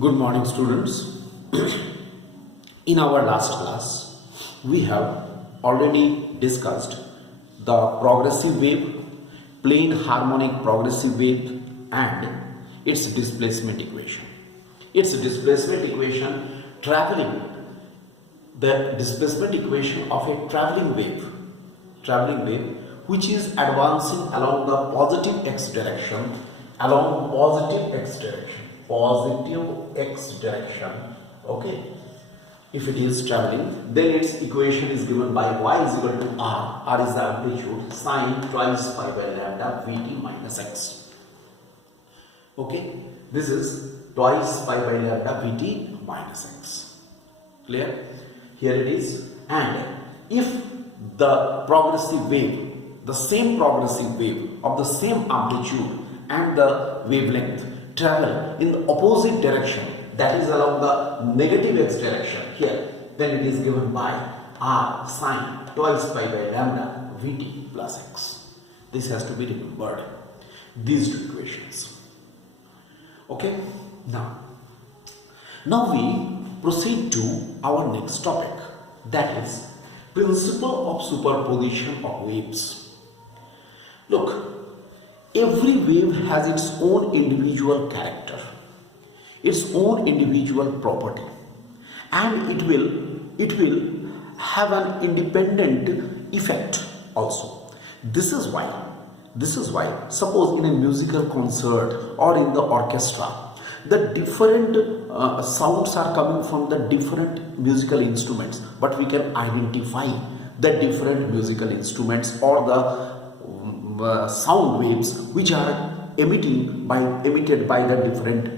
Good morning, students. In our last class, we have already discussed the progressive wave, plane harmonic progressive wave, and its displacement equation. Its displacement equation the displacement equation of a traveling wave which is advancing along the positive x direction, okay. If it is traveling, then its equation is given by y is equal to r is the amplitude, sine twice pi by lambda vt minus x, okay. This is twice pi by lambda vt minus x, clear? Here it is. And if the progressive wave, the same progressive wave of the same amplitude and the wavelength travel in the opposite direction, that is along the negative x direction here, then it is given by r sine twice pi by lambda vt plus x. This has to be remembered, these two equations, okay. Now we proceed to our next topic, that is principle of superposition of waves. Look, every wave has its own individual character, its own individual property, and it will have an independent effect also. This is why suppose in a musical concert or in the orchestra, the different sounds are coming from the different musical instruments, but we can identify the different musical instruments or the sound waves which are emitted by the different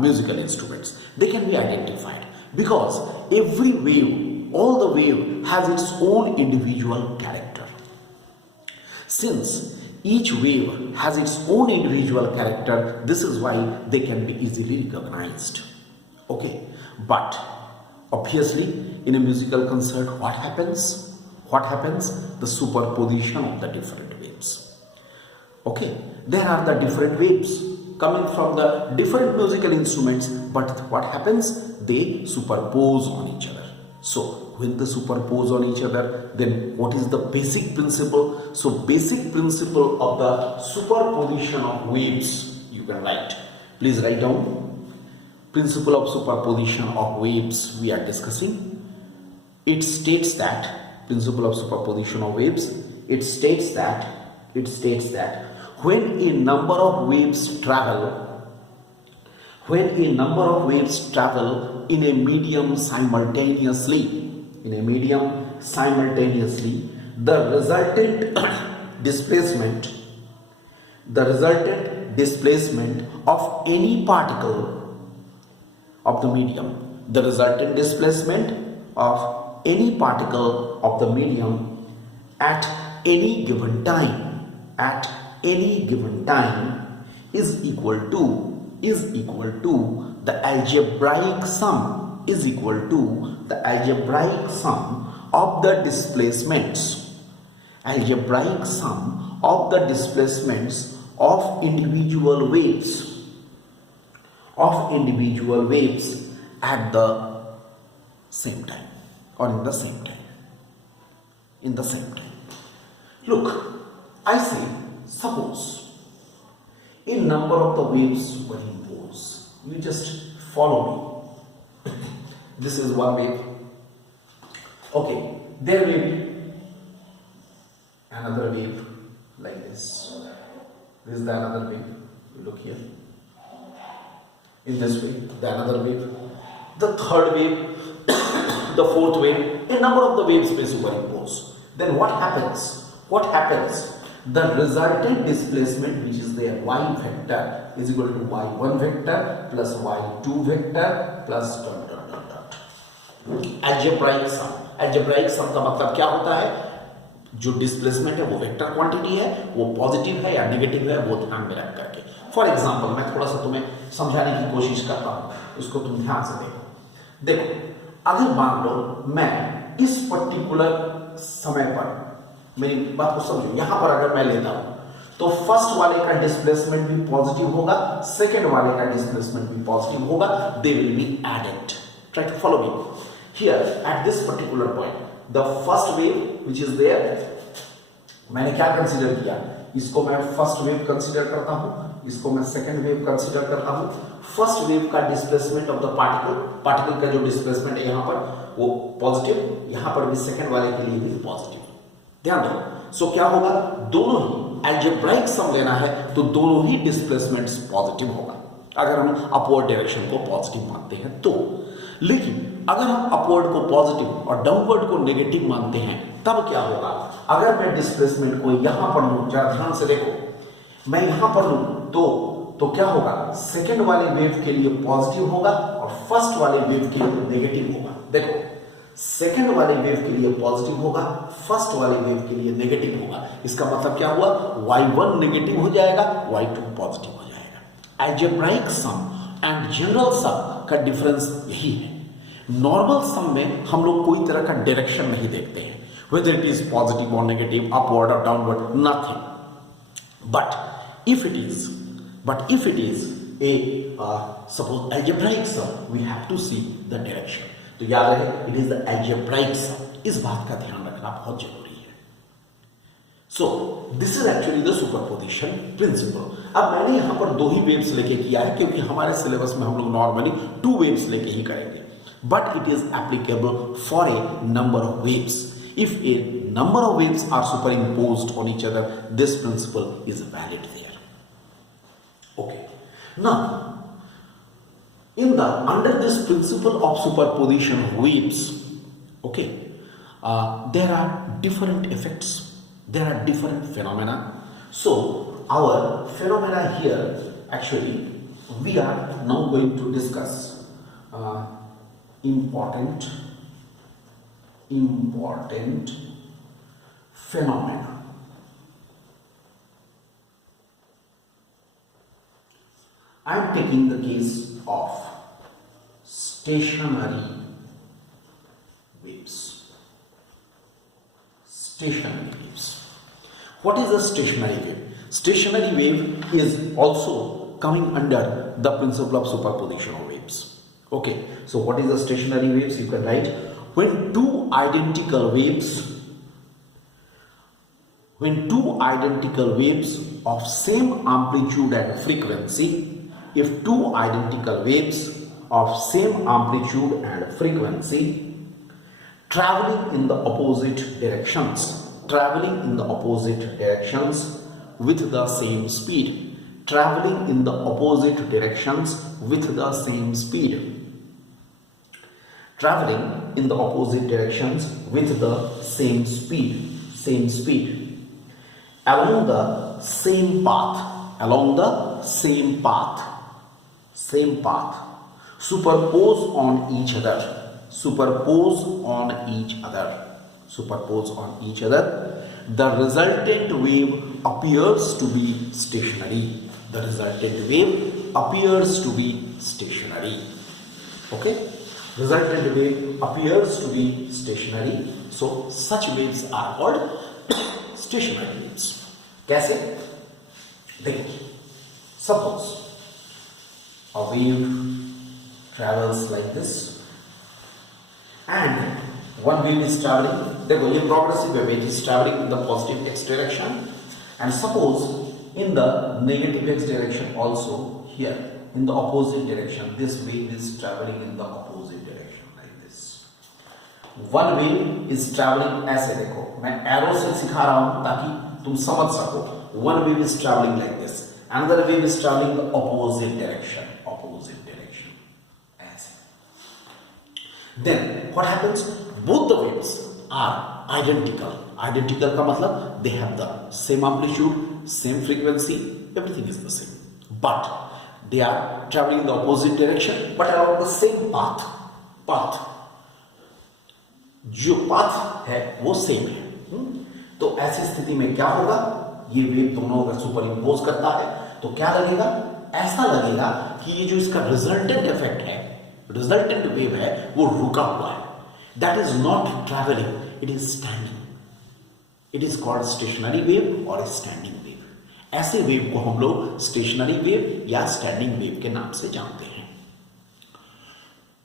musical instruments. They can be identified because every wave, all the wave has its own individual character. Since each wave has its own individual character, this is why they can be easily recognized, okay. But obviously in a musical concert, what happens? The superposition of the different waves, okay. There are the different waves coming from the different musical instruments, but what happens? They superpose on each other. So when they superpose on each other, then what is the basic principle? So basic principle of the superposition of waves, you can write. Please write down. Principle of superposition of waves we are discussing. It states that, principle of superposition of waves, it states that when a number of waves travel in a medium simultaneously, the resultant displacement of any particle of the medium, at any given time is equal to the algebraic sum of the displacements of individual waves at the same time or in the same time. Look, I say, suppose a number of the waves superimpose. You just follow me. This is one wave. Okay, there will be another wave like this. This is the another wave. You look here. In this way, the another wave, the third wave, the fourth wave. A number of the waves may superimpose. Then what happens? The resultant displacement, which is the y vector, is equal to y1 vector plus y2 vector plus dot dot dot dot. Algebraic sum का मतलब क्या होता है? जो displacement है वो vector quantity है, वो पॉजिटिव है या नेगेटिव है, वो ध्यान में रख करके. फॉर एग्जांपल मैं थोड़ा सा तुम्हें समझाने की कोशिश करता हूँ, उसको तुम ध्यान से देखो. अगर मान लो मैं इस पर्टिकुलर समय पर, मेरी बात को समझो, यहां पर अगर मैं लेता हूं तो फर्स्ट वाले का डिस्प्लेसमेंट भी पॉजिटिव होगा, सेकेंड वाले का डिस्प्लेसमेंट भी पॉजिटिव होगा, they will be added. Try to follow me here at this particular point. The first wave which is there, मैंने क्या कंसीडर किया, इसको मैं फर्स्ट वेव कंसीडर करता हूं, इसको मैं सेकेंड वेव कंसीडर करता हूं. फर्स्ट वेव का डिस्प्लेसमेंट ऑफ द पार्टिकल का जो डिस्प्लेसमेंट है यहां पर वो पॉजिटिव, यहां पर भी सेकेंड वाले के लिए भी पॉजिटिव. ध्यान दो. सो क्या होगा, दोनों ही अलजेब्राइक सम लेना है तो दोनों ही डिस्प्लेसमेंट्स पॉजिटिव होगा अगर हम अपवर्ड डायरेक्शन को पॉजिटिव मानते हैं तो. लेकिन अगर हम अपवर्ड को पॉजिटिव और डाउनवर्ड को नेगेटिव मानते हैं तब क्या होगा, अगर मैं डिस्प्लेसमेंट को यहां पर लूं, जरा ध्यान से देखो, मैं यहां पर लूं तो क्या होगा, सेकेंड वाले वेव के लिए पॉजिटिव होगा और फर्स्ट वाले वेव के लिए नेगेटिव होगा. देखो, सेकेंड वाले वेव के लिए पॉजिटिव होगा, फर्स्ट वाले वेव के लिए नेगेटिव होगा. इसका मतलब क्या हुआ, y1 नेगेटिव हो जाएगा, y2 पॉजिटिव हो जाएगा. अलजेब्राइक सम एंड जनरल सम का डिफरेंस यही है. नॉर्मल सम में हम लोग कोई तरह का डायरेक्शन नहीं देखते हैं, whether it is positive or negative, upward or downward, nothing. But if it is a suppose algebraic sum, we have to see the direction. तो याद रहे, it is the algebraic sum. इस बात का ध्यान रखना बहुत जरूरी है. So this is actually the superposition principle. अब मैंने यहां पर दो ही वेव्स लेके किया है क्योंकि हमारे सिलेबस में हम लोग नॉर्मली 2 वेव्स लेके ही करेंगे, but it is applicable for a number of waves. If a number of waves are superimposed on each other, this principle is valid there. Okay. Now, under this principle of superposition of waves, okay, there are different effects. There are different phenomena. So, our phenomena here, actually, we are now going to discuss important phenomena. I am taking the case of stationary waves. Stationary waves. What is a stationary wave? Stationary wave is also coming under the principle of superposition of waves. Okay, so what is the stationary waves? You can write, when two identical waves of same amplitude and frequency, if two identical waves of same amplitude and frequency traveling in the opposite directions with the same speed, traveling in the opposite directions with the same speed, traveling in the opposite directions with the same speed, along the same path, superpose on each other, the resultant wave appears to be stationary. Okay, resultant wave appears to be stationary. So such waves are called stationary waves. कैसे? देखिए, suppose a wave travels like this and one wave is traveling, देखो ये progressive wave, it is traveling in the positive x direction, and suppose in the negative x direction also, here in the opposite direction, this wave is traveling in the opposite direction like this. One wave is traveling, ऐसे देखो, मैं arrow से सिखा रहा हूं ताकि तुम समझ सको. One wave is traveling like this, another wave is traveling in the opposite direction, ऐसे. Then what happens? Both the waves are identical का मतलब they have the same amplitude, same frequency, everything is the same, but they are traveling in the opposite direction but along the same path. जो path है वो same है. तो ऐसी स्थिति में क्या होगा, ये वेव दोनों अगर सुपर इम्पोज करता है तो क्या लगेगा, ऐसा लगेगा कि ये जो इसका रिजल्टेंट इफेक्ट है, रिजल्टेंट वेव है, वो रुका हुआ है. That is not travelling, it is standing. It is called stationary wave और स्टैंडिंग वेव. ऐसे वेव को हम लोग स्टेशनरी वेव या स्टैंडिंग वेव के नाम से जानते हैं।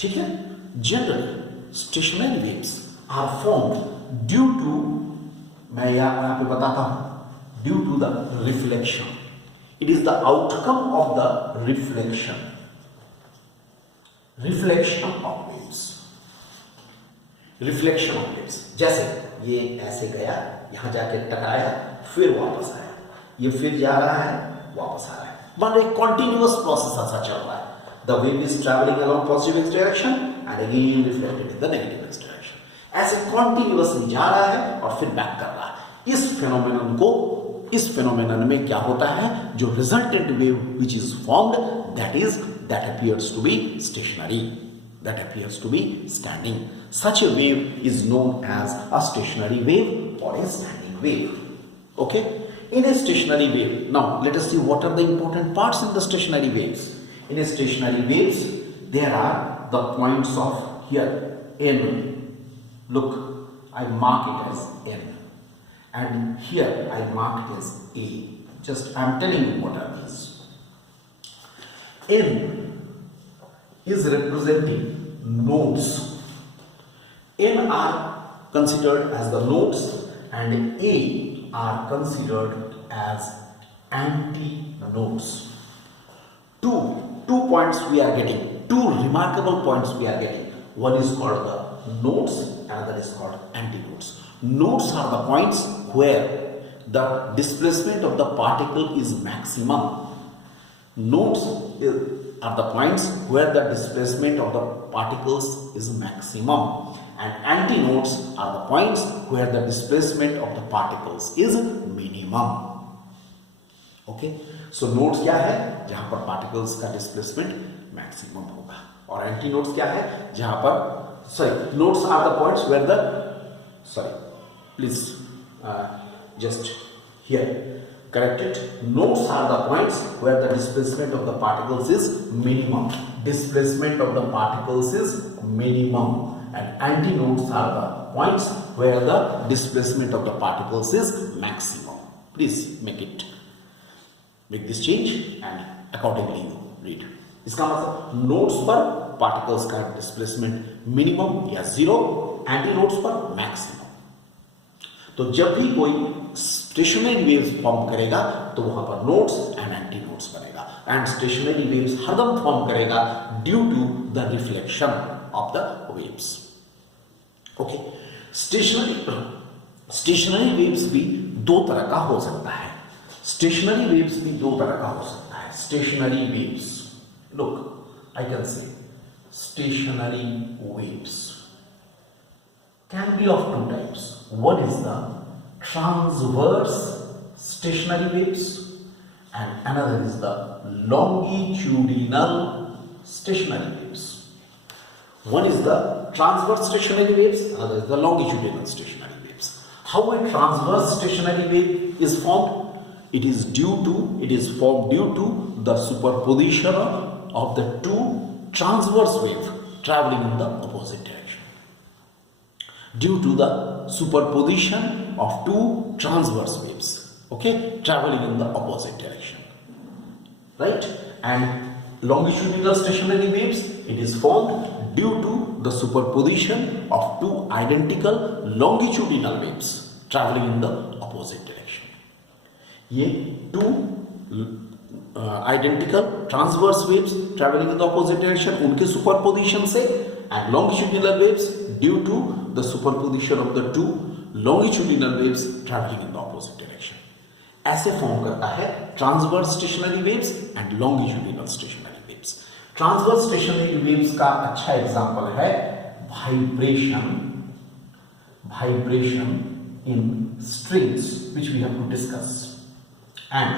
ठीक है, generally stationary waves are formed due to, मैं यहाँ पे बताता हूं, due to the reflection. It is the outcome of the reflection of waves, reflection of waves. जैसे ये ऐसे गया, यहां जाके टकराया, फिर वापस आया, ये फिर जा रहा है, वापस आ रहा है, मान एक कॉन्टिन्यूअस प्रोसेस ऐसा चल रहा है। The wave is travelling along positive x direction and again reflected in the negative x direction. ऐसे कॉन्टिन्यूअसली जा रहा है और फिर बैक कर रहा है। इस फेनोमेनन में क्या होता है, जो resultant wave which is formed that appears to be stationary, that appears to be standing. Such a wave is known as a stationary wave or a standing wave. Okay, in a stationary wave, now let us see what are the important parts in the stationary waves. In a stationary waves, there are the points of here N. Look, I mark it as N, and here I mark it as A. Just I am telling you what are these. N is representing nodes. N are considered as the nodes and A are considered as antinodes. Two points we are getting, two remarkable points we are getting. One is called the nodes, another is called antinodes. Nodes are the points where the displacement of the particle is maximum. Nodes are the points where the displacement of the particles is maximum, and antinodes are the points where the displacement of the particles is minimum. Okay, so nodes क्या है, जहां पर particles का displacement maximum होगा, और antinodes क्या है, जहां पर nodes are the points where the please just here correct it. Nodes are the points where the displacement of the particles is minimum. Displacement of the particles is minimum, and antinodes are the points where the displacement of the particles is maximum. Please make this change and accordingly you read. इसका मतलब nodes पर particles का displacement minimum या zero, antinodes पर maximum. तो जब भी कोई स्टेशनरी वेव्स फॉर्म करेगा तो वहां पर नोड्स एंड एंटी नोड्स बनेगा, एंड स्टेशनरी वेव्स हरदम फॉर्म करेगा due to the reflection of the waves. Okay, stationary waves भी दो तरह का हो सकता है। स्टेशनरी वेव्स भी दो तरह का हो सकता है। Stationery waves, look I can say stationery waves can be of two types. One is the transverse stationary waves and another is the longitudinal stationary waves. One is the transverse stationary waves, another is the longitudinal stationary waves. How a transverse stationary wave is formed? It is formed due to the superposition of the two transverse waves traveling in the opposite direction. Due to the superposition of two transverse waves, okay, traveling in the opposite direction, right? And longitudinal stationary waves, it is formed due to the superposition of two identical longitudinal waves traveling in the opposite direction. ये two identical transverse waves traveling in the opposite direction, उनके superposition से, and longitudinal waves due to the superposition of the two longitudinal waves traveling in the opposite direction. ऐसे form करता है transverse stationary waves and longitudinal stationary waves. Transverse stationary waves का अच्छा example है vibration in strings which we have to discuss, and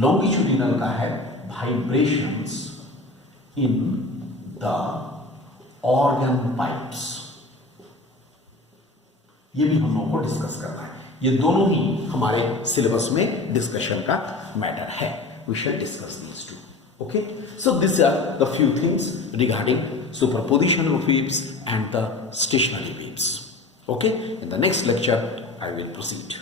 longitudinal का है vibrations in the organ pipes. ये भी हम लोगों को डिस्कस करना है। ये दोनों ही हमारे सिलेबस में डिस्कशन का मैटर है। We shall discuss these two. Okay, so this are the few things regarding superposition of waves and the stationary waves. Okay, in the next lecture I will proceed.